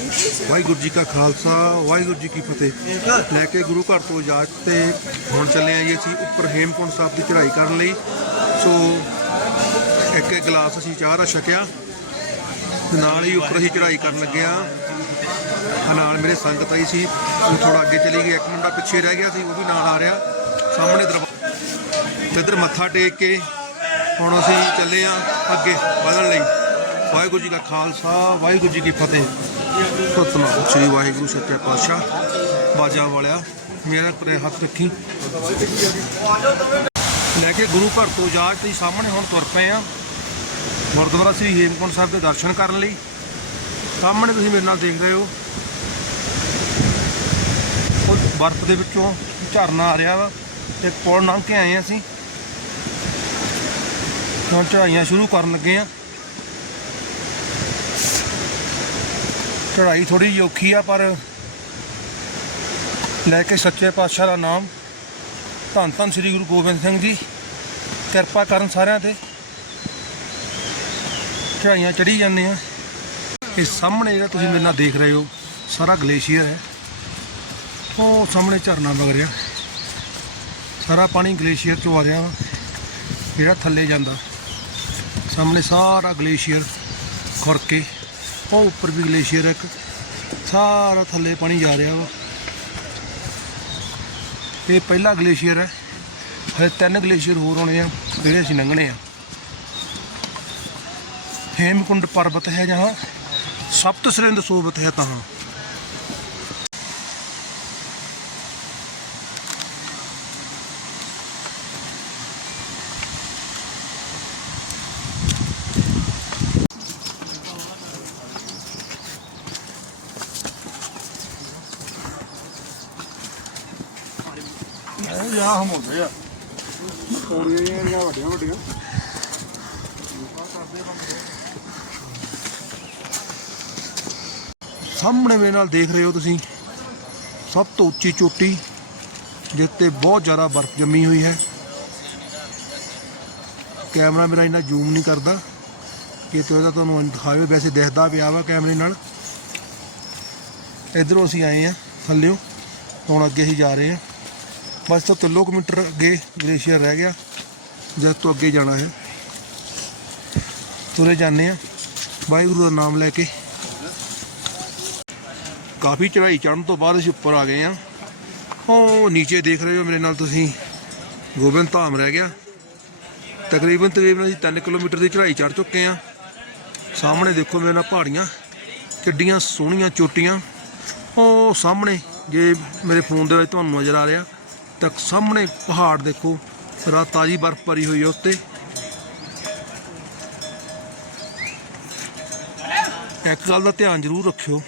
ਵਾਹਿਗੁਰੂ ਜੀ ਕਾ ਖਾਲਸਾ, ਵਾਹਿਗੁਰੂ ਜੀ ਕੀ ਫਤਿਹ। ਲੈ ਕੇ ਗੁਰੂ ਘਰ ਤੋਂ ਇਜਾਜ਼ਤ ਤੇ ਹੁਣ ਚੱਲੇ ਆਏ ਅਸੀਂ ਉੱਪਰ ਹੇਮਕੁੰਟ ਸਾਹਿਬ ਦੀ ਚੜ੍ਹਾਈ ਕਰਨ ਲਈ। ਸੋ ਇੱਕ ਇੱਕ ਗਲਾਸ ਅਸੀਂ ਚਾਹ ਦਾ ਛਕਿਆ ਨਾਲ ਹੀ ਉੱਪਰ ਅਸੀਂ ਚੜ੍ਹਾਈ ਕਰਨ ਲੱਗੇ ਆ। ਨਾਲ ਮੇਰੇ ਸੰਗਤ ਆਈ ਸੀ, ਉਹ ਥੋੜਾ ਅੱਗੇ ਚਲੀ ਗਈ, ਇੱਕ ਮੁੰਡਾ ਪਿੱਛੇ ਰਹਿ ਗਿਆ ਸੀ, ਉਹ ਵੀ ਨਾਲ ਆ ਰਿਹਾ। ਸਾਹਮਣੇ ਦਰਬਾਰ ਤੇ ਇੱਧਰ ਮੱਥਾ ਟੇਕ ਕੇ ਹੁਣ ਅਸੀਂ ਚੱਲੇ ਆ ਅੱਗੇ ਵਧਣ ਲਈ। ਵਾਹਿਗੁਰੂ ਜੀ ਕਾ ਖਾਲਸਾ, ਵਾਹਿਗੁਰੂ ਜੀ ਕੀ ਫਤਿਹ। ਸਤਨਾਮ ਸ੍ਰੀ ਵਾਹਿਗੁਰੂ ਸੱਚੇ ਪਾਤਸ਼ਾਹ, ਬਾਜਾ ਵਾਲਿਆ, ਮੇਰਾ ਕਰੇ ਹੱਥ ਰੱਖੀ। ਲੈ ਕੇ ਗੁਰੂ ਘਰ ਤੋਂ ਇਜਾਜ਼ਤ ਹੀ ਸਾਹਮਣੇ ਹੁਣ ਤੁਰ ਪਏ ਆ ਗੁਰਦੁਆਰਾ ਸ੍ਰੀ ਹੇਮਕੁੰਟ ਸਾਹਿਬ ਦੇ ਦਰਸ਼ਨ ਕਰਨ ਲਈ। ਸਾਹਮਣੇ ਤੁਸੀਂ ਮੇਰੇ ਨਾਲ ਦੇਖ ਰਹੇ ਹੋ। ਉਹ ਬਰਫ਼ ਦੇ ਵਿੱਚੋਂ ਝਰਨਾ ਆ ਰਿਹਾ ਵਾ ਤੇ ਪੁਲ ਲੰਘ ਕੇ ਆਏ ਹਾਂ ਅਸੀਂ। ਹੁਣ ਚੜਾਈਆਂ ਸ਼ੁਰੂ ਕਰਨ ਲੱਗੇ ਆ ਚੜ੍ਹਾਈ ਥੋੜੀ ਜਿਹੀ ਔਖੀ ਆ, ਪਰ ਲੈ ਕੇ ਸੱਚੇ ਪਾਤਸ਼ਾਹ ਦਾ ਨਾਮ। ਧੰਨ ਧੰਨ ਸ੍ਰੀ ਗੁਰੂ ਗੋਬਿੰਦ ਸਿੰਘ ਜੀ, ਕਿਰਪਾ ਕਰਨ ਸਾਰਿਆਂ ਤੇ। ਚੜਾਈਆਂ ਚੜੀ ਜਾਂਦੇ ਆ ਇਹ ਸਾਹਮਣੇ ਜਿਹੜਾ ਤੁਸੀਂ ਮੇਰੇ ਨਾਲ ਦੇਖ ਰਹੇ ਹੋ, ਸਾਰਾ ਗਲੇਸ਼ੀਅਰ ਹੈ। ਉਹ ਸਾਹਮਣੇ ਝਰਨਾ ਵਗ ਰਿਹਾ। ਸਾਰਾ ਪਾਣੀ ਗਲੇਸ਼ੀਅਰ ਚੋਂ ਆ ਰਿਹਾ ਵਾ, ਜਿਹੜਾ ਥੱਲੇ ਜਾਂਦਾ। ਸਾਹਮਣੇ ਸਾਰਾ ਗਲੇਸ਼ੀਅਰ ਖੁਰ ਕੇ ਉਹ ਉੱਪਰ ਵੀ ਗਲੇਸ਼ੀਅਰ ਹੈ ਇੱਕ। ਸਾਰਾ ਥੱਲੇ ਪਾਣੀ ਜਾ ਰਿਹਾ ਵਾ। ਇਹ ਪਹਿਲਾ ਗਲੇਸ਼ੀਅਰ ਹੈ ਹਜੇ ਤਿੰਨ ਗਲੇਸ਼ੀਅਰ ਹੋਰ ਹੋਣੇ ਆ, ਜਿਹੜੇ ਅਸੀਂ ਲੰਘਣੇ ਆ। ਹੇਮਕੁੰਡ ਪਰਬਤ ਹੈ ਜਹਾਂ। ਸਪਤ ਸਰਿੰਦ ਸੋਬਤ ਹੈ ਤਹਾਂ। ਇਹ ਜਾਂ ਆ। ਪੌੜੀਆਂ ਜਿਹੜੀਆਂ ਵੱਡੀਆਂ ਵੱਡੀਆਂ ਸਾਹਮਣੇ ਮੇਰੇ ਨਾਲ ਦੇਖ ਰਹੇ ਹੋ ਤੁਸੀਂ। ਸਭ ਤੋਂ ਉੱਚੀ ਚੋਟੀ ਜਿੱਤੇ ਬਹੁਤ ਜ਼ਿਆਦਾ ਬਰਫ਼ ਜੰਮੀ ਹੋਈ ਹੈ। ਕੈਮਰਾ ਮੇਰਾ ਇੰਨਾ ਜ਼ੂਮ ਨਹੀਂ ਕਰਦਾ। ਕਿ ਤੇ ਉਹਦਾ ਤੁਹਾਨੂੰ ਦਿਖਾਵੇ, ਵੈਸੇ ਦਿਖਦਾ ਪਿਆ ਵਾ ਕੈਮਰੇ ਨਾਲ। ਇਧਰੋਂ ਅਸੀਂ ਆਏ ਆ ਥੱਲਿਓ। ਹੁਣ ਅੱਗੇ ਅਸੀਂ ਜਾ ਰਹੇ ਆ ਬਸ ਤੋਂ ਕਿਲੋਮੀਟਰ ਅੱਗੇ ਗਲੇਸ਼ੀਅਰ ਰਹਿ ਗਿਆ। ਜਦ ਤੋਂ ਅੱਗੇ ਜਾਣਾ ਹੈ। ਤੁਰੇ ਜਾਂਦੇ ਆ ਵਾਹਿਗੁਰੂ ਦਾ ਨਾਮ ਲੈ ਕੇ। ਕਾਫੀ ਚੜਾਈ ਚੜ੍ਹਨ ਤੋਂ ਬਾਅਦ ਅਸੀਂ ਉੱਪਰ ਆ ਗਏ ਆ ਉਹ ਨੀਚੇ ਦੇਖ ਰਹੇ ਹੋ ਮੇਰੇ ਨਾਲ ਤੁਸੀਂ। ਗੋਬਿੰਦ ਧਾਮ ਰਹਿ ਗਿਆ। ਤਕਰੀਬਨ ਤਕਰੀਬਨ ਅਸੀਂ 3 ਕਿਲੋਮੀਟਰ ਦੀ ਚੜ੍ਹਾਈ ਚੜ੍ਹ ਚੁੱਕੇ ਆ ਸਾਹਮਣੇ ਦੇਖੋ ਮੇਰੇ ਨਾਲ ਪਹਾੜੀਆਂ। ਕਿੱਡੀਆਂ ਸੋਹਣੀਆਂ ਚੋਟੀਆਂ। ਉਹ ਸਾਹਮਣੇ ਜੇ ਮੇਰੇ ਫੋਨ ਦੇ ਵਿੱਚ ਤੁਹਾਨੂੰ ਨਜ਼ਰ ਆ ਰਿਹਾ। ਤੱਕ ਸਾਹਮਣੇ ਪਹਾੜ ਦੇਖੋ ਰਾਤ ਤਾਜੀ ਬਰਫ਼ ਭਰੀ ਹੋਈ ਹੈ ਉੱਤੇ। ਇੱਕ ਗੱਲ ਦਾ ਧਿਆਨ ਜ਼ਰੂਰ ਰੱਖਿਓ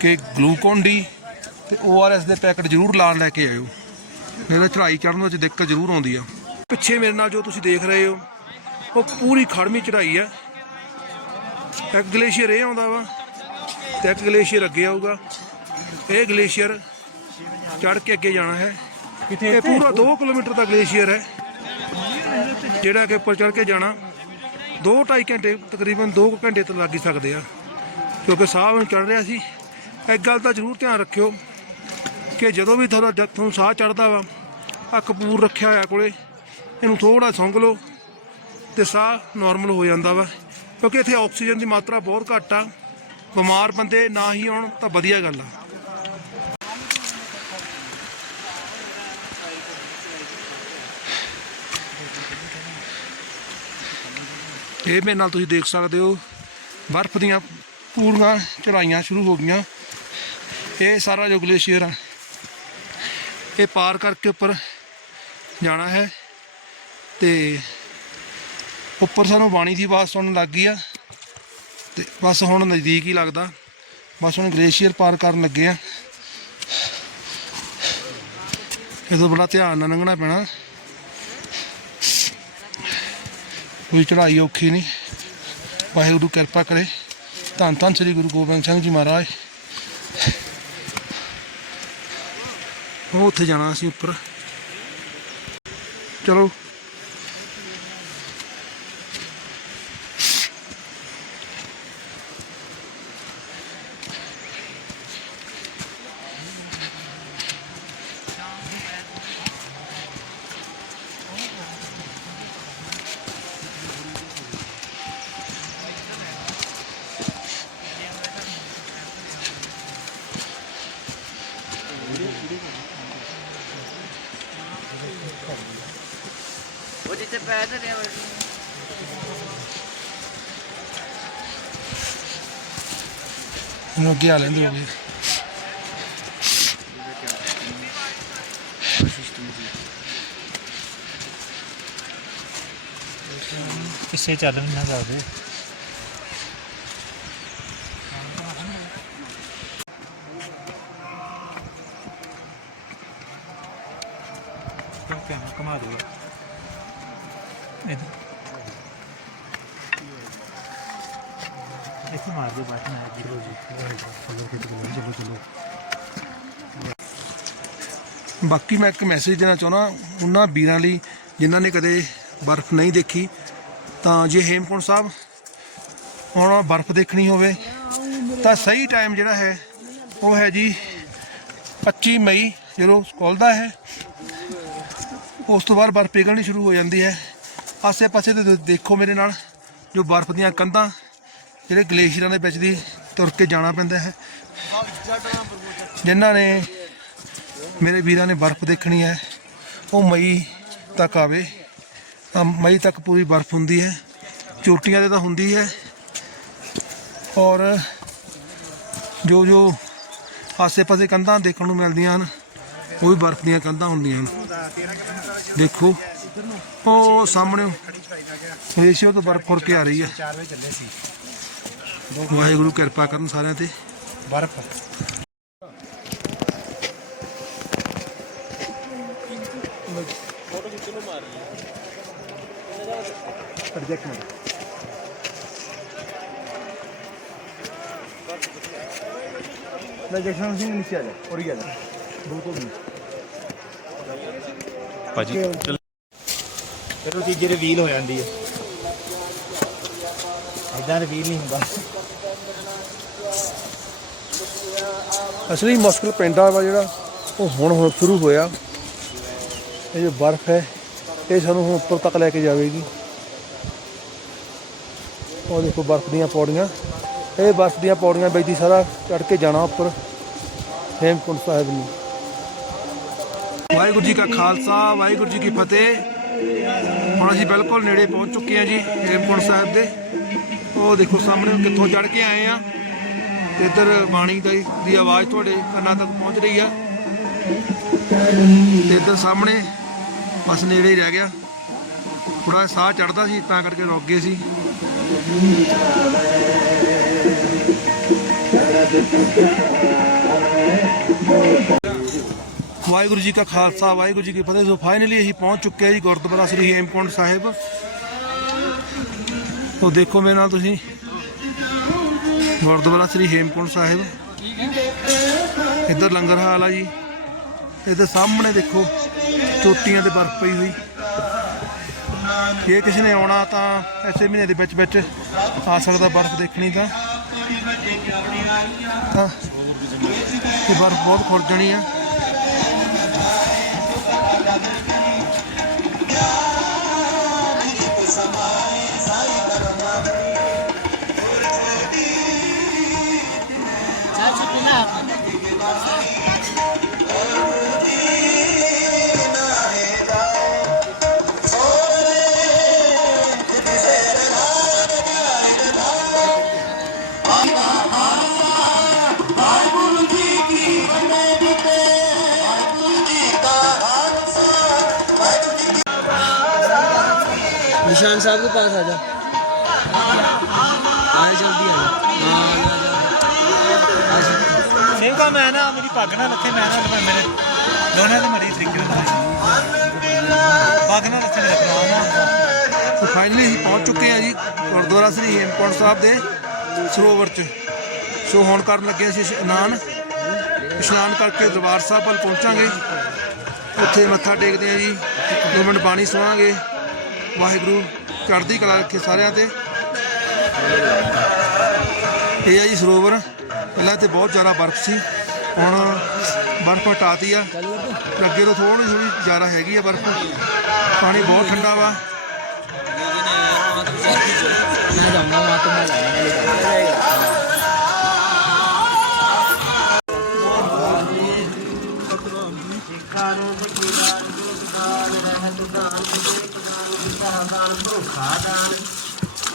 ਕਿ ਗਲੂਕੋਨ ਡੀ ਤੇ ORS ਦੇ ਪੈਕਟ ਜ਼ਰੂਰ ਨਾਲ ਲੈ ਕੇ ਆਇਓ। ਨਹੀਂ ਤਾਂ ਚੜ੍ਹਾਈ ਚੜ੍ਹਨ ਵਿੱਚ ਦਿੱਕਤ ਜ਼ਰੂਰ ਆਉਂਦੀ ਆ। ਪਿੱਛੇ ਮੇਰੇ ਨਾਲ ਜੋ ਤੁਸੀਂ ਦੇਖ ਰਹੇ ਹੋ, ਉਹ ਪੂਰੀ ਖੜਵੀਂ ਚੜ੍ਹਾਈ ਆ। ਇੱਕ ਗਲੇਸ਼ੀਅਰ ਇਹ ਆਉਂਦਾ ਵਾ ਤੇ ਇੱਕ ਗਲੇਸ਼ੀਅਰ ਅੱਗੇ ਆਊਗਾ। ਇਹ ਗਲੇਸ਼ੀਅਰ ਚੜ੍ਹ ਕੇ ਅੱਗੇ ਜਾਣਾ ਹੈ। ਇਹ ਪੂਰਾ 2 ਕਿਲੋਮੀਟਰ ਦਾ ਗਲੇਸ਼ੀਅਰ ਹੈ। ਜਿਹੜਾ ਕਿ ਉੱਪਰ ਚੜ੍ਹ ਕੇ ਜਾਣਾ 2.5 ਘੰਟੇ ਤਕਰੀਬਨ 2 ਘੰਟੇ ਤੋਂ ਲੱਗ ਹੀ ਸਕਦੇ ਆ। ਕਿਉਂਕਿ ਸਾਹ ਨੂੰ ਚੜ ਰਿਹਾ ਸੀ। ਇੱਕ ਗੱਲ ਦਾ ਜ਼ਰੂਰ ਧਿਆਨ ਰੱਖਿਓ ਕਿ ਜਦੋਂ ਵੀ ਤੁਹਾਡਾ ਜਦ ਤੁਹਾਨੂੰ ਸਾਹ ਚੜਦਾ ਵਾ ਆ ਕਪੂਰ ਰੱਖਿਆ ਹੋਇਆ ਕੋਲੇ ਇਹਨੂੰ ਥੋੜਾ ਸੁੰਘ ਲਓ ਤੇ ਸਾਹ ਨਾਰਮਲ ਹੋ ਜਾਂਦਾ ਵਾ। ਕਿਉਂਕਿ ਇੱਥੇ ਆਕਸੀਜਨ ਦੀ ਮਾਤਰਾ ਬਹੁਤ ਘੱਟ ਆ। ਬਿਮਾਰ ਬੰਦੇ ਨਾ ਹੀ ਆਉਣ ਤਾਂ ਵਧੀਆ ਗੱਲ ਆ। ਇਹ ਮੇਰੇ ਨਾਲ ਤੁਸੀਂ ਦੇਖ ਸਕਦੇ ਹੋ। ਬਰਫ਼ ਦੀਆਂ ਪੂਰੀਆਂ ਚੜਾਈਆਂ ਸ਼ੁਰੂ ਹੋ ਗਈਆਂ। ਇਹ ਸਾਰਾ ਜੋ ਗਲੇਸ਼ੀਅਰ ਆ, ਇਹ ਪਾਰ ਕਰਕੇ ਉੱਪਰ ਜਾਣਾ ਹੈ ਤੇ ਉੱਪਰ ਸਾਨੂੰ ਬਾਣੀ ਦੀ ਆਵਾਜ਼ ਸੁਣਨ ਲੱਗ ਗਈ ਆ। ਤੇ ਬਸ ਹੁਣ ਨਜ਼ਦੀਕ ਹੀ ਲੱਗਦਾ। ਬਸ ਹੁਣ ਗਲੇਸ਼ੀਅਰ ਪਾਰ ਕਰਨ ਲੱਗੇ ਆ। ਇਹ ਤੋਂ ਬੜਾ ਧਿਆਨ ਨਾਲ ਲੰਘਣਾ ਪੈਣਾ। ਕੋਈ ਚੜਾਈ ਔਖੀ ਨਹੀਂ। ਵਾਹਿਗੁਰੂ ਕਿਰਪਾ ਕਰੇ। ਧੰਨ ਧੰਨ ਸ੍ਰੀ ਗੁਰੂ ਗੋਬਿੰਦ ਸਿੰਘ ਜੀ ਮਹਾਰਾਜ। ਉਹ ਉੱਥੇ ਜਾਣਾ ਅਸੀਂ ਉੱਪਰ। ਚਲੋ। ਇਹਨੂੰ ਅੱਗੇ ਆ ਲੈਂਦੇ ਹੋਗੇ ਕਿਸੇ ਚੱਲ ਵੀ ਨਾ ਸਕਦੇ ਬਾਕੀ ਮੈਂ ਇੱਕ ਮੈਸੇਜ ਦੇਣਾ ਚਾਹੁੰਦਾ, ਉਹਨਾਂ ਵੀਰਾਂ ਲਈ ਜਿਨ੍ਹਾਂ ਨੇ ਕਦੇ ਬਰਫ਼ ਨਹੀਂ ਦੇਖੀ, ਤਾਂ ਜੇ ਹੇਮਕੁੰਟ ਸਾਹਿਬ ਹੁਣ ਬਰਫ਼ ਦੇਖਣੀ ਹੋਵੇ, ਤਾਂ ਸਹੀ ਟਾਈਮ ਜਿਹੜਾ ਹੈ, ਉਹ ਹੈ ਜੀ 25 ਮਈ, ਜਦੋਂ ਖੁੱਲ੍ਹਦਾ ਹੈ, ਉਸ ਤੋਂ ਬਾਅਦ ਬਰਫ਼ ਪਿਘਲਣੀ ਸ਼ੁਰੂ ਹੋ ਜਾਂਦੀ ਹੈ। ਆਸੇ-ਪਾਸੇ ਤੇ ਦੇਖੋ ਮੇਰੇ ਨਾਲ, ਜੋ ਬਰਫ਼ ਦੀਆਂ ਕੰਧਾਂ, ਜਿਹੜੇ ਗਲੇਸ਼ੀਅਰਾਂ ਦੇ ਵਿੱਚ ਦੀ ਤੁਰ ਕੇ ਜਾਣਾ ਪੈਂਦਾ ਹੈ। ਜਿਨ੍ਹਾਂ ਨੇ ਮੇਰੇ ਵੀਰਾਂ ਨੇ ਬਰਫ਼ ਦੇਖਣੀ ਹੈ। ਉਹ ਮਈ ਤੱਕ ਆਵੇ। ਮਈ ਤੱਕ ਪੂਰੀ ਬਰਫ਼ ਹੁੰਦੀ ਹੈ। ਚੋਟੀਆਂ ਤੇ ਤਾਂ ਹੁੰਦੀ ਹੈ। ਔਰ ਜੋ ਜੋ ਆਸੇ-ਪਾਸੇ ਕੰਧਾਂ ਦੇਖਣ ਨੂੰ ਮਿਲਦੀਆਂ ਹਨ, ਉਹ ਵੀ ਬਰਫ਼ ਦੀਆਂ ਕੰਧਾਂ ਹੁੰਦੀਆਂ ਹਨ। ਦੇਖੋ, ਉਹ ਸਾਹਮਣੇ ਰੇਸ਼ੀਓ ਤੋਂ ਬਰਫ਼ ਫੁਰ ਕੇ ਆ ਰਹੀ ਹੈ। ਵਾਹਿਗੁਰੂ ਕਿਰਪਾ ਕਰਨ ਸਾਰਿਆਂ ਤੇ। ਬਰਫ਼ ਲੈ ਜਸ਼ਨ ਸਿੰਘ ਨੀਚੇ ਆ ਜਾ ਔਰ ਹੀ ਆ ਜਾ। ਦੋ ਤੋਂ ਵੀ ਜਦੋਂ ਚੀਜ਼ੇ ਰਿਵੀਲ ਹੋ ਜਾਂਦੀ ਹੈ। ਇਦਾਂ ਰਿਵੀਲ ਨਹੀਂ ਹੁੰਦਾ। ਅਸਲੀ ਮੁਸ਼ਕਲ ਪੈਂਦਾ ਵਾ ਜਿਹੜਾ ਉਹ ਹੁਣ ਹੁਣ ਸ਼ੁਰੂ ਹੋਇਆ। ਇਹ ਜੋ ਬਰਫ਼ ਹੈ ਇਹ ਸਾਨੂੰ ਹੁਣ ਉੱਪਰ ਤੱਕ ਲੈ ਕੇ ਜਾਵੇਗੀ। ਉਹ ਦੇਖੋ ਬਰਫ਼ ਦੀਆਂ ਪੌੜੀਆਂ। ਇਹ ਬਰਫ਼ ਦੀਆਂ ਪੌੜੀਆਂ ਦੀ ਸਾਰਾ ਚੜ ਕੇ ਜਾਣਾ ਉੱਪਰ। ਹੇਮਕੁੰਟ ਸਾਹਿਬ ਨੂੰ। ਵਾਹਿਗੁਰੂ ਜੀ ਕਾ ਖਾਲਸਾ, ਵਾਹਿਗੁਰੂ ਜੀ ਕੀ ਫਤਿਹ। ਹੁਣ ਅਸੀਂ ਬਿਲਕੁਲ ਨੇੜੇ ਪਹੁੰਚ ਚੁੱਕੇ ਹਾਂ ਜੀ ਹੇਮਕੁੰਟ ਸਾਹਿਬ ਦੇ। ਉਹ ਦੇਖੋ ਸਾਹਮਣੇ ਕਿੱਥੋਂ ਚੜ ਕੇ ਆਏ ਆ। ਇੱਧਰ ਬਾਣੀ ਦੀ ਦੀ ਆਵਾਜ਼ ਤੁਹਾਡੇ ਕੰਨਾਂ ਤੱਕ ਪਹੁੰਚ ਰਹੀ ਆ। ਤੇ ਇੱਧਰ ਸਾਹਮਣੇ ਬਸ ਨੇੜੇ ਹੀ ਰਹਿ ਗਿਆ। ਥੋੜਾ ਸਾਹ ਚੜਦਾ ਸੀ, ਤਾਂ ਕਰਕੇ ਰੁਕ ਗਏ ਸੀ। ਵਾਹਿਗੁਰੂ ਜੀ ਕਾ ਖਾਲਸਾ, ਵਾਹਿਗੁਰੂ ਜੀ ਕੀ ਫਤਿਹ। ਸੋ ਫਾਈਨਲੀ ਅਸੀਂ ਪਹੁੰਚ ਚੁੱਕੇ ਹਾਂ ਜੀ ਗੁਰਦੁਆਰਾ ਸ੍ਰੀ ਹੇਮਕੁੰਟ ਸਾਹਿਬ। ਉਹ ਦੇਖੋ ਮੇਰੇ ਨਾਲ ਤੁਸੀਂ। ਗੁਰਦੁਆਰਾ ਸ੍ਰੀ ਹੇਮਕੁੰਟ ਸਾਹਿਬ। ਇੱਧਰ ਲੰਗਰ ਹਾਲ ਆ ਜੀ। ਇਹਦੇ ਸਾਹਮਣੇ ਦੇਖੋ, ਚੋਟੀਆਂ ਤੇ ਬਰਫ਼ ਪਈ ਹੋਈ। ਜੇ ਕਿਸੇ ਨੇ ਆਉਣਾ ਤਾਂ ਐਸੇ ਮਹੀਨੇ ਦੇ ਵਿੱਚ ਵਿੱਚ ਆ ਸਕਦਾ ਬਰਫ਼ ਦੇਖਣੀ ਤਾਂ ਕਿ ਬਰਫ਼ ਬਹੁਤ ਖੁੱਲ ਜਣੀ ਆ। ਸਮਾਂ ਸਭ ਕੁਝ ਪਾਸ ਆ ਜਾ। ਆ ਜਲਦੀ ਆ ਜਾ। ਸਿੰਘਾ ਮੈਂ ਨਾ ਮੇਰੀ ਪੱਗ ਨਾ ਲੱਥੇ ਮੈਂ ਨਾ ਮੈਂ ਮੇਰੇ ਦੋਨਾਂ ਦੇ ਮੜੀ ਤਰੀਕੇ ਨਾਲ ਪੱਗ ਨਾ ਲੱਥੇ ਲੱਗਣਾ ਫਾਈਨਲੀ ਅਸੀਂ ਪਹੁੰਚ ਚੁੱਕੇ ਆ ਜੀ ਗੁਰਦੁਆਰਾ ਸ੍ਰੀ ਹੇਮਕੁੰਟ ਸਾਹਿਬ ਦੇ ਸਰੋਵਰ 'ਚ। ਸੋ ਹੁਣ ਕਰਨ ਲੱਗੇ ਅਸੀਂ ਇਸ਼ਨਾਨ। ਇਸ਼ਨਾਨ ਕਰਕੇ ਦਰਬਾਰ ਸਾਹਿਬ ਵੱਲ ਪਹੁੰਚਾਂਗੇ। ਉੱਥੇ ਮੱਥਾ ਟੇਕਦੇ ਆ ਜੀ ਦੋ ਮਿੰਟ ਪਾਣੀ ਸੁਣਾਂਗੇ। ਵਾਹਿਗੁਰੂ ਚੜ੍ਹਦੀ ਕਲਾ ਰੱਖੇ ਸਾਰਿਆਂ ਤੇ। ਇਹ ਆ ਜੀ ਸਰੋਵਰ। ਪਹਿਲਾਂ ਇੱਥੇ ਬਹੁਤ ਜ਼ਿਆਦਾ ਬਰਫ਼ ਸੀ। ਹੁਣ ਬਰਫ਼ ਹਟਾਤੀ ਆ। ਲੱਗੇ ਤੋਂ ਥੋੜੀ ਥੋੜੀ ਜ਼ਿਆਦਾ ਹੈਗੀ ਆ ਬਰਫ਼। ਪਾਣੀ ਬਹੁਤ ਠੰਡਾ ਵਾ।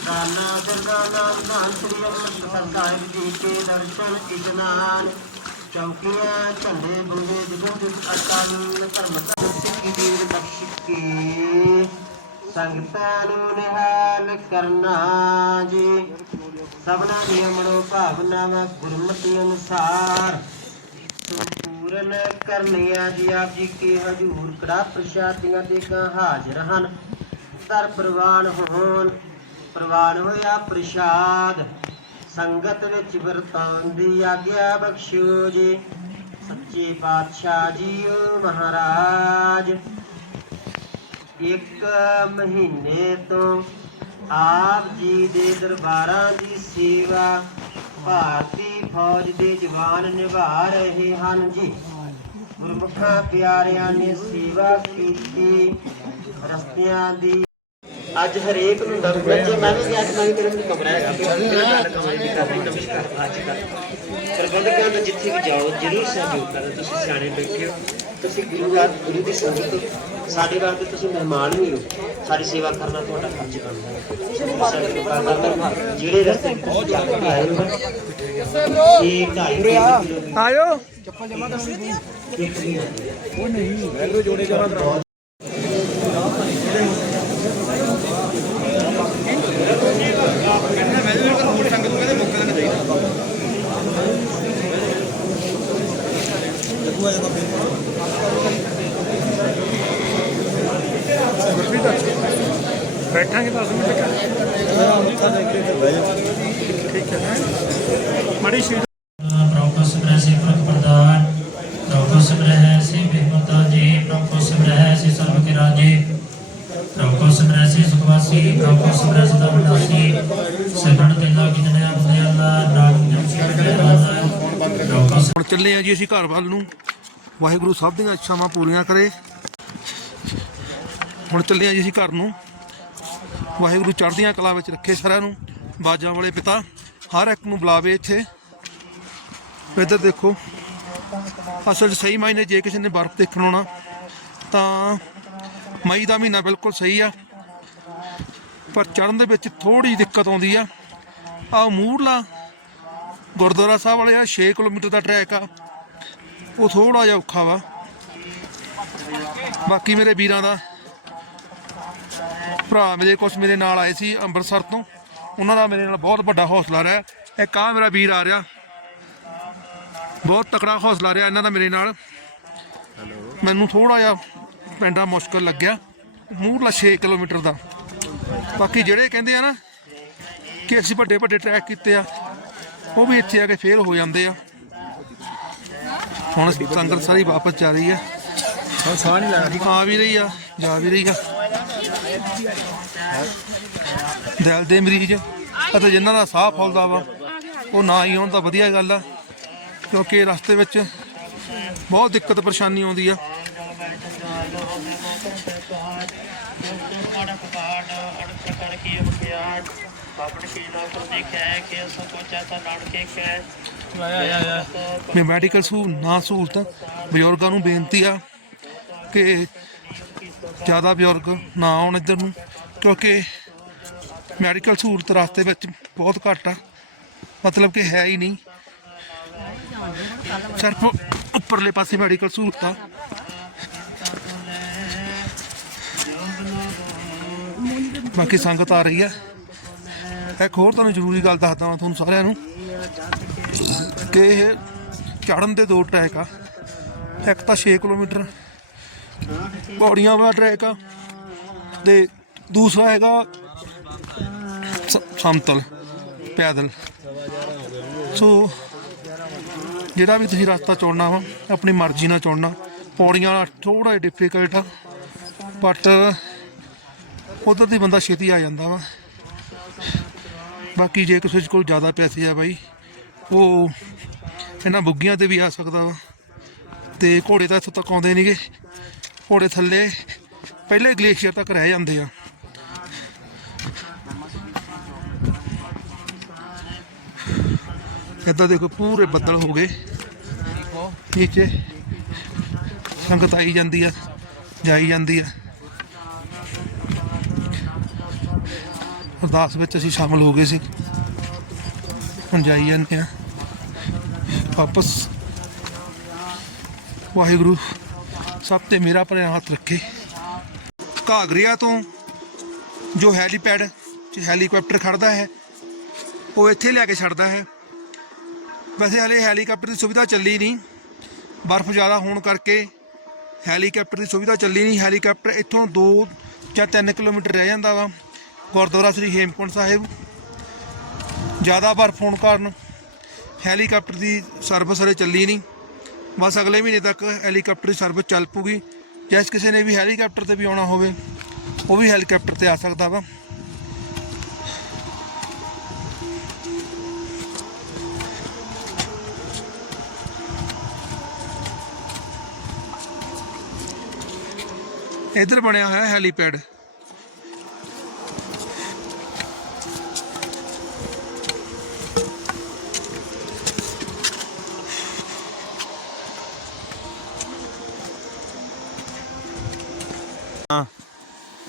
ਦਾਨਾ ਦਰਗਾ ਨਾਮ ਦਾਨ ਸ੍ਰੀ ਅੰਮ੍ਰਿਤਸਰ ਸਾਹਿਬ ਜੀ ਕੇ ਦਰਸ਼ਨ ਇਜਨਾਨ ਚੌਕੀਆਂ ਝੰਡੇ ਬੁੰਦੇ ਜਗੋ ਅਕਾਲ ਧਰਮ ਦਾ ਸਿੱਖੀ ਦੀਨ ਬਖਸ਼ ਕੇ ਸੰਗਤਾਂ ਨੂੰ ਨਿਹਾਲ ਕਰਨਾ ਜੀ ਸਭਨਾ ਦੀਆਂ ਮਨੋ ਭਾਵਨਾਵਾਂ ਗੁਰਮਤਿ ਅਨੁਸਾਰ ਪੂਰਨ ਕਰਨੀਆਂ ਜੀ ਆਪ ਜੀ ਕੇ ਹਜੂਰ ਕੜਾ ਪ੍ਰਸ਼ਾਦੀਆਂ ਦੇ ਕਾ ਹਾਜ਼ਰ ਹਨ ਦਰ ਪ੍ਰਵਾਨ ਹੋਣ। ਪ੍ਰਵਾਨ ਹੋਇਆ ਪ੍ਰਸ਼ਾਦ। ਸੰਗਤ ਵਿੱਚ ਵਰਤਾਉਣ ਦੀ ਆਗਿਆ ਬਖਸ਼ਿਓ ਜੀ। ਸੱਚੇ ਪਾਤਸ਼ਾਹ ਜੀਓ ਮਹਾਰਾਜ। ਇੱਕ ਮਹੀਨੇ ਤੋਂ ਆਪ ਜੀ ਦੇ ਦਰਬਾਰਾਂ ਦੀ ਸੇਵਾ ਭਾਰਤੀ ਫੌਜ ਦੇ ਜਵਾਨ ਨਿਭਾ ਰਹੇ ਹਨ ਜੀ। ਗੁਰਮੁਖਾਂ ਪਿਆਰਿਆਂ ਨੇ ਸੇਵਾ ਕੀਤੀ। ਰਸਤਿਆਂ ਦੀ ਅੱਜ ਹਰੇਕ ਨੂੰ ਦਰਬਾਰ ਜੇ ਮੈਂ ਵੀ ਅੱਜ ਮੈਂ ਤੇਰੇ ਨੂੰ ਕਮਰਾ ਹੈਗਾ। ਕਮਰੇ ਦੀ ਕਾਫੀ ਨਮਸਕਾਰ ਅੱਜ ਦਾ ਪ੍ਰਬੰਧਕਾਂ ਨੂੰ ਜਿੱਥੇ ਵੀ ਜਾਓ ਜਰੂਰ ਸਹਿਯੋਗ ਕਰੋ। ਤੁਸੀਂ ਸਿਆਣੇ ਬੈਠੇ ਹੋ। ਤੁਸੀਂ ਗੁਰੂ ਘਰ ਗੁਰੂ ਦੀ ਸੰਗਤ ਹੋ। ਸਾਡੇ ਵਾਸਤੇ ਤੁਸੀਂ ਮਹਿਮਾਨ ਵੀ ਹੋ। ਸਾਡੀ ਸੇਵਾ ਕਰਨਾ ਤੁਹਾਡਾ ਫਰਜ਼ ਬਣਦਾ ਹੈ। ਕਰਨਾ ਜਿਹੜੇ ਰਸਤੇ ਚੱਲ ਕੇ ਆਏ ਹੋ ਇਹ ਢਾਈ ਤਿੰਨ ਕਿਲੋਮੀਟਰ ਆਇਓ। ਇੱਕ ਵੀ ਨਹੀਂ। ਬੈਠਾਂਗੇ ਮਾੜੀ ਸ਼ੀਟ। ਪ੍ਰੋਪਰ ਸਮਰਹਿ ਸੇ ਪ੍ਰਕ ਪ੍ਰਦਾਨ ਪ੍ਰੋਪਰ ਸਮਰਹਿ ਸੇ ਬਿਹਮਤਾ ਜੀ ਪ੍ਰੋਪਰ ਸਮਰਹਿ ਸੇ ਸਰਬ ਕੇ ਰਾਜੇ ਪ੍ਰੋਪਰ ਸਮਰਹਿ ਸੇ ਸੁਖਵਾਸੀ ਪ੍ਰੋਪਰ ਸਮਰਹਿ ਸਦਾ ਵਿਨਾਸੀ ਸਿਮਰਨ ਤੇ ਲਾਗੀ ਜਨਿਆ ਬੁਦੇ ਅੱਲਾ ਨਾਮ ਜਪ ਕੇ ਪ੍ਰੋਪਰ ਹੁਣ ਚੱਲੇ ਆ ਜੀ ਅਸੀਂ ਘਰ ਵੱਲ ਨੂੰ। ਵਾਹਿਗੁਰੂ ਸਭ ਦੀਆਂ ਇੱਛਾਵਾਂ ਪੂਰੀਆਂ ਕਰੇ। ਹੁਣ ਚੱਲੇ ਆ ਜੀ ਅਸੀਂ ਘਰ ਨੂੰ। ਵਾਹਿਗੁਰੂ ਚੜ੍ਹਦੀਆਂ ਕਲਾ ਵਿੱਚ ਰੱਖੇ ਸਾਰਿਆਂ ਨੂੰ ਬਾਜਾਂ ਵਾਲੇ ਪਿਤਾ। ਹਰ ਇੱਕ ਨੂੰ ਬੁਲਾਵੇ ਇੱਥੇ। ਇੱਧਰ ਦੇਖੋ, ਅਸਲ 'ਚ ਸਹੀ ਮਾਇਨੇ ਜੇ ਕਿਸੇ ਨੇ ਬਰਫ਼ ਦੇਖਣ ਆਉਣਾ, ਤਾਂ ਮਈ ਦਾ ਮਹੀਨਾ ਬਿਲਕੁਲ ਸਹੀ ਆ। ਪਰ ਚੜ੍ਹਨ ਦੇ ਵਿੱਚ ਥੋੜੀ ਦਿੱਕਤ ਆਉਂਦੀ ਆ। ਆ ਮੂਰਲਾ ਗੁਰਦੁਆਰਾ ਸਾਹਿਬ ਵਾਲੇ ਆ 6 ਕਿਲੋਮੀਟਰ ਦਾ ਟਰੈਕ ਆ। ਉਹ ਥੋੜਾ ਜਿਹਾ ਔਖਾ ਵਾ। ਬਾਕੀ ਮੇਰੇ ਵੀਰਾਂ ਦਾ ਭਰਾ ਮੇਰੇ ਕੁਛ ਮੇਰੇ ਨਾਲ ਆਏ ਸੀ ਅੰਮ੍ਰਿਤਸਰ ਤੋਂ। ਉਹਨਾਂ ਦਾ ਮੇਰੇ ਨਾਲ ਬਹੁਤ ਵੱਡਾ ਹੌਸਲਾ ਰਿਹਾ। ਇੱਕ ਆ ਮੇਰਾ ਵੀਰ ਆ ਰਿਹਾ। ਬਹੁਤ ਤਕੜਾ ਹੌਸਲਾ ਰਿਹਾ ਇਹਨਾਂ ਦਾ ਮੇਰੇ ਨਾਲ। ਮੈਨੂੰ ਥੋੜਾ ਜਿਹਾ ਪੈਂਡਾ ਮੁਸ਼ਕਲ ਲੱਗਿਆ। ਮੂਰਲਾ 6 ਕਿਲੋਮੀਟਰ ਦਾ। ਬਾਕੀ ਜਿਹੜੇ ਕਹਿੰਦੇ ਆ ਨਾ ਕਿ ਅਸੀਂ ਵੱਡੇ ਵੱਡੇ ਟਰੈਕ ਕੀਤੇ ਆ ਉਹ ਵੀ ਇੱਥੇ ਆ ਕੇ ਫੇਲ ਹੋ ਜਾਂਦੇ ਆ। ਹੁਣ ਸੰਗਤ ਸਾਰੀ ਵਾਪਸ ਜਾ ਰਹੀ ਆ। ਸਾਹ ਨਹੀਂ ਲੱਗਾ ਆ ਵੀ ਰਹੀ ਆ ਜਾ ਵੀ ਰਹੀ ਆ। ਦਿਲ ਦੇ ਮਰੀਜ਼। ਅਤੇ ਜਿਨ੍ਹਾਂ ਦਾ ਸਾਹ ਫੁੱਲਦਾ ਵਾ, ਉਹ ਨਾ ਹੀ ਆਉਣ ਤਾਂ ਵਧੀਆ ਗੱਲ ਆ, ਕਿਉਂਕਿ ਰਸਤੇ ਵਿੱਚ ਬਹੁਤ ਦਿੱਕਤ ਪਰੇਸ਼ਾਨੀ ਆਉਂਦੀ ਆ। ਮੈਂ ਮੈਡੀਕਲ ਸਹੂਲ ਨਾ ਸਹੂਲਤਾਂ, ਬਜ਼ੁਰਗਾਂ ਨੂੰ ਬੇਨਤੀ ਆ ਕਿ ਜ਼ਿਆਦਾ ਬਜ਼ੁਰਗ ਨਾ ਆਉਣ ਇੱਧਰ ਨੂੰ, ਕਿਉਂਕਿ ਮੈਡੀਕਲ ਸਹੂਲਤ ਰਸਤੇ ਵਿੱਚ ਬਹੁਤ ਘੱਟ ਆ। ਮਤਲਬ ਕਿ ਹੈ ਹੀ ਨਹੀਂ। ਸਿਰਫ ਉੱਪਰਲੇ ਪਾਸੇ ਮੈਡੀਕਲ ਸਹੂਲਤ ਆ। ਬਾਕੀ ਸੰਗਤ ਆ ਰਹੀ ਆ। ਇੱਕ ਹੋਰ ਤੁਹਾਨੂੰ ਜ਼ਰੂਰੀ ਗੱਲ ਦੱਸਦਾ ਹਾਂ ਤੁਹਾਨੂੰ ਸਾਰਿਆਂ ਨੂੰ, ਕਿ ਇਹ ਚੜਨ ਦੇ ਦੋ ਟਰੈਕ ਆ। ਇੱਕ ਤਾਂ 6 ਕਿਲੋਮੀਟਰ ਪੌੜੀਆਂ ਵਾਲਾ ਟਰੈਕ ਆ ਤੇ ਦੂਸਰਾ ਹੈਗਾ ਸਮਤਲ, ਪੈਦਲ। ਸੋ ਜਿਹੜਾ ਵੀ ਤੁਸੀਂ ਰਸਤਾ ਚੁਣਨਾ ਵਾ, ਆਪਣੀ ਮਰਜ਼ੀ ਨਾਲ ਚੁਣਨਾ। ਪੌੜੀਆਂ ਵਾਲਾ ਥੋੜਾ ਜਿਹਾ ਡਿਫਿਕਲਟ ਆ ਬਟ ਉਧਰ ਦੀ ਬੰਦਾ ਛੇਤੀ ਆ ਜਾਂਦਾ ਵਾ। ਬਾਕੀ ਜੇ ਕਿਸੇ ਕੋਲ ਜ਼ਿਆਦਾ ਪੈਸੇ ਆ ਬਾਈ, ਉਹ ਇਹਨਾਂ ਬੁੱਗੀਆਂ ਤੇ ਵੀ ਆ ਸਕਦਾ ਵਾ। ਤੇ ਘੋੜੇ ਤਾਂ ਇੱਥੋਂ ਤੱਕ ਆਉਂਦੇ ਨਹੀਂਗੇ ਘੋੜੇ ਥੱਲੇ ਪਹਿਲੇ ਗਲੇਸ਼ੀਅਰ ਤੱਕ ਰਹਿ ਜਾਂਦੇ ਆ। ਇੱਦਾਂ ਦੇਖੋ ਪੂਰੇ ਬੱਦਲ ਹੋ ਗਏ। ਨੀਚੇ ਸੰਗਤ ਆਈ ਜਾਂਦੀ ਆ, ਜਾਈ ਜਾਂਦੀ ਆ। ਅਰਦਾਸ ਵਿੱਚ ਅਸੀਂ ਸ਼ਾਮਲ ਹੋ ਗਏ ਸੀ। ਹੁਣ ਜਾਈ ਜਾਂਦੇ ਆ। ਵਾਪਸ ਵਾਹਿਗੁਰੂ ਸਭ ਤੇ ਮੇਰਾ ਭਰਿਆ ਹੱਥ ਰੱਖੇ। ਘਾਗਰੀਆ ਤੋਂ ਜੋ ਹੈਲੀਪੈਡ 'ਚ ਹੈਲੀਕਾਪਟਰ ਖੜਦਾ ਹੈ, ਉਹ ਇੱਥੇ ਲਿਆ ਕੇ ਛੱਡਦਾ ਹੈ। ਵੈਸੇ ਹਲੇ ਹੈਲੀਕਾਪਟਰ ਦੀ ਸੁਵਿਧਾ ਚੱਲੀ ਨਹੀਂ। ਬਰਫ਼ ਜ਼ਿਆਦਾ ਹੋਣ ਕਰਕੇ ਹੈਲੀਕਾਪਟਰ ਦੀ ਸੁਵਿਧਾ ਚੱਲੀ ਨਹੀਂ। ਹੈਲੀਕਾਪਟਰ ਇੱਥੋਂ 2 ਜਾਂ 3 ਕਿਲੋਮੀਟਰ ਰਹਿ ਜਾਂਦਾ ਵਾ। ਗੁਰਦੁਆਰਾ ਸ੍ਰੀ ਹੇਮਕੁੰਟ ਸਾਹਿਬ। ਜ਼ਿਆਦਾ ਬਰਫ਼ ਹੋਣ ਕਾਰਨ ਹੈਲੀਕਾਪਟਰ ਦੀ ਸਰਵਿਸ ਹਲੇ ਚੱਲੀ ਨਹੀਂ। ਬਸ ਅਗਲੇ ਮਹੀਨੇ ਤੱਕ ਹੈਲੀਕਾਪਟਰ ਦੀ ਸਰਵਿਸ ਚੱਲ ਪੂਗੀ। ਜਿਸ ਕਿਸੇ ਨੇ ਵੀ ਹੈਲੀਕਾਪਟਰ ਤੇ ਵੀ ਆਉਣਾ ਹੋਵੇ, ਉਹ ਵੀ ਹੈਲੀਕਾਪਟਰ ਤੇ ਆ ਸਕਦਾ ਵਾ। ਇੱਧਰ ਬਣਿਆ ਹੋਇਆ ਹੈਲੀਪੈਡ।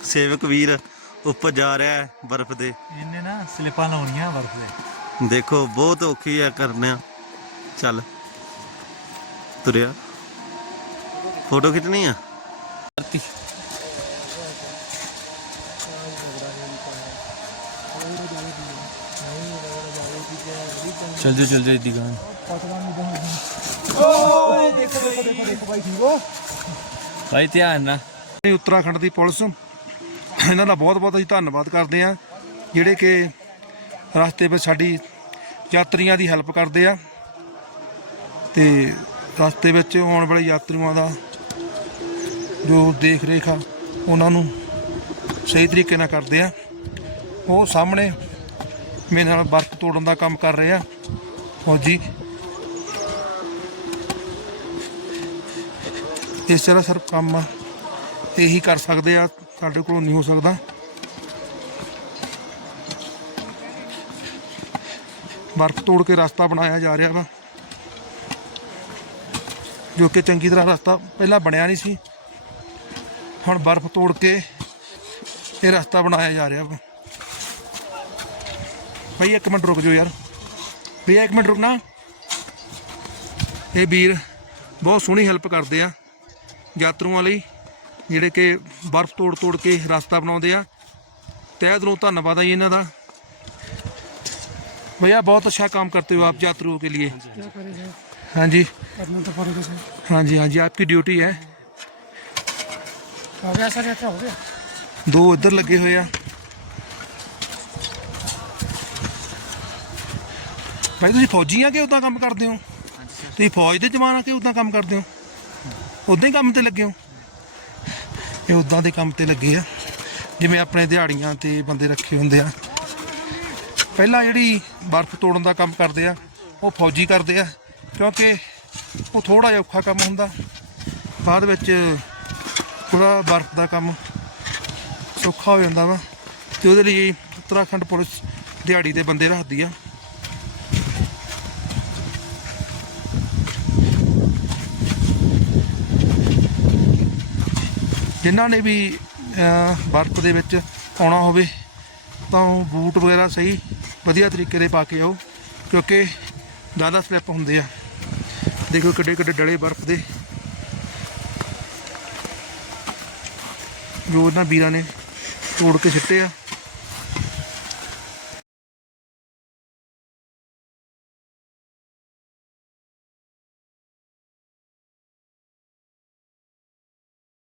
ਸੇਵਕ ਵੀਰ ਉੱਪਰ ਜਾ ਰਿਹਾ ਹੈ ਬਰਫ਼ ਦੇ। ਇਹਨੇ ਨਾ ਸਲਿੱਪਾਂ ਲਾਉਣੀਆਂ ਬਰਫ਼ ਦੇ। ਦੇਖੋ ਬਹੁਤ ਔਖੀ ਆ ਕਰਨਿਆ। ਚੱਲ। ਤੁਰਿਆ। ਫੋਟੋ ਖਿੱਚਣੀ ਆ? ਚੱਲ ਜਾ ਚੱਲ ਜਾ ਇੱਦੀ ਗਾਂ ਓਏ ਦੇਖੋ ਦੇਖੋ ਦੇਖੋ ਦੇਖੋ ਭਾਈ ਠੀਕ ਹੋ? ਭਾਈ ਧਿਆਨ ਨਾਲ। ਉੱਤਰਾਖੰਡ ਦੀ ਪੁਲਿਸ। ਇਹਨਾਂ ਦਾ ਬਹੁਤ ਬਹੁਤ ਅਸੀਂ ਧੰਨਵਾਦ ਕਰਦੇ ਆ ਜਿਹੜੇ ਕਿ ਰਸਤੇ ਵਿੱਚ ਸਾਡੀ ਯਾਤਰੀਆਂ ਦੀ ਹੈਲਪ ਕਰਦੇ ਆ। ਤੇ ਰਸਤੇ ਵਿੱਚ ਆਉਣ ਵਾਲੇ ਯਾਤਰੀਆਂ ਦਾ ਜੋ ਦੇਖ ਰੇਖ ਆ, ਉਹਨਾਂ ਨੂੰ ਸਹੀ ਤਰੀਕੇ ਨਾਲ ਕਰਦੇ ਆ। ਉਹ ਸਾਹਮਣੇ ਮੇਰੇ ਨਾਲ ਬਰਫ਼ ਤੋੜਨ ਦਾ ਕੰਮ ਕਰ ਰਹੇ ਆ। ਫੌਜੀ ਇਸ ਤਰ੍ਹਾਂ ਸਰ ਕੰਮ ਇਹੀ ਕਰ ਸਕਦੇ ਆ, ਸਾਡੇ ਕੋਲੋਂ ਨਹੀਂ ਹੋ ਸਕਦਾ। ਬਰਫ਼ ਤੋੜ ਕੇ ਰਸਤਾ ਬਣਾਇਆ ਜਾ ਰਿਹਾ ਵਾ, ਜੋ ਕਿ ਚੰਗੀ ਤਰ੍ਹਾਂ ਰਸਤਾ ਪਹਿਲਾਂ ਬਣਿਆ ਨਹੀਂ ਸੀ। ਹੁਣ ਬਰਫ਼ ਤੋੜ ਕੇ ਇਹ ਰਸਤਾ ਬਣਾਇਆ ਜਾ ਰਿਹਾ ਵਾ। ਭਈ ਇੱਕ ਮਿੰਟ ਰੁਕ ਜਾਓ ਯਾਰ। ਭਈਆ ਇੱਕ ਮਿੰਟ ਰੁਕਣਾ। ਇਹ ਵੀਰ ਬਹੁਤ ਸੋਹਣੀ ਹੈਲਪ ਕਰਦੇ ਆ ਯਾਤਰੂਆਂ ਲਈ। ਜਿਹੜੇ ਕਿ ਬਰਫ਼ ਤੋੜ ਤੋੜ ਕੇ ਰਸਤਾ ਬਣਾਉਂਦੇ ਆ ਤਹਿ ਦਿਲੋਂ ਧੰਨਵਾਦ ਹੈ ਜੀ ਇਹਨਾਂ ਦਾ भैया बहुत अच्छा काम करते हो आप यात्रियों के लिए हाँ जी ਕਰਨਾ ਤਾਂ ਪੜੇਗਾ ਸਰ हाँ जी हाँ जी आपकी ड्यूटी है ਹੋ ਗਿਆ ਸਰ ਇੱਥੇ ਹੋ ਗਿਆ ਦੋ ਇੱਧਰ ਲੱਗੇ ਹੋਏ ਆ ਭਾਈ ਤੁਸੀਂ ਫੌਜੀ ਆ ਕਿ ਉਦਾਂ ਕੰਮ ਕਰਦੇ ਹੋ ਤੁਸੀਂ ਫੌਜ ਦੇ ਜਵਾਨ ਆ ਕਿ ਉਦਾਂ ਕੰਮ ਕਰਦੇ ਹੋ ਉਦਾਂ ਹੀ ਕੰਮ ਤੇ ਲੱਗੇ ਹੋ ਇਹ ਉਦਾਂ ਦੇ ਕੰਮ ਤੇ ਲੱਗੇ ਆ, ਜਿਵੇਂ ਆਪਣੇ ਦਿਹਾੜੀਆਂ ਤੇ ਬੰਦੇ ਰੱਖੇ ਹੁੰਦੇ ਆ। ਪਹਿਲਾਂ ਜਿਹੜੀ ਬਰਫ਼ ਤੋੜਨ ਦਾ ਕੰਮ ਕਰਦੇ ਆ, ਉਹ ਫੌਜੀ ਕਰਦੇ ਆ, ਕਿਉਂਕਿ ਉਹ ਥੋੜਾ ਜਿਹਾ ਔਖਾ ਕੰਮ ਹੁੰਦਾ। ਬਾਅਦ ਵਿੱਚ ਥੋੜਾ ਬਰਫ਼ ਦਾ ਕੰਮ ਸੌਖਾ ਹੋ ਜਾਂਦਾ ਵਾ, ਤੇ ਉਹਦੇ ਲਈ ਉੱਤਰਾਖੰਡ ਪੁਲਿਸ ਦਿਹਾੜੀ ਦੇ ਬੰਦੇ ਰੱਖਦੀ ਆ। ਜਿਨ੍ਹਾਂ ਨੇ ਵੀ ਬਰਫ਼ ਦੇ ਵਿੱਚ ਆਉਣਾ ਹੋਵੇ, ਤਾਂ ਉਹ ਬੂਟ ਵਗੈਰਾ ਸਹੀ, ਵਧੀਆ ਤਰੀਕੇ ਦੇ ਪਾ ਕੇ ਆਓ, ਕਿਉਂਕਿ ਜ਼ਿਆਦਾ ਸਲਿੱਪ ਹੁੰਦੇ ਆ। ਦੇਖੋ ਕਿੱਡੇ ਕਿੱਡੇ ਡਲੇ ਬਰਫ਼ ਦੇ। ਜੋ ਉਹਨਾਂ ਵੀਰਾਂ ਨੇ ਤੋੜ ਕੇ ਸਿੱਟੇ ਆ।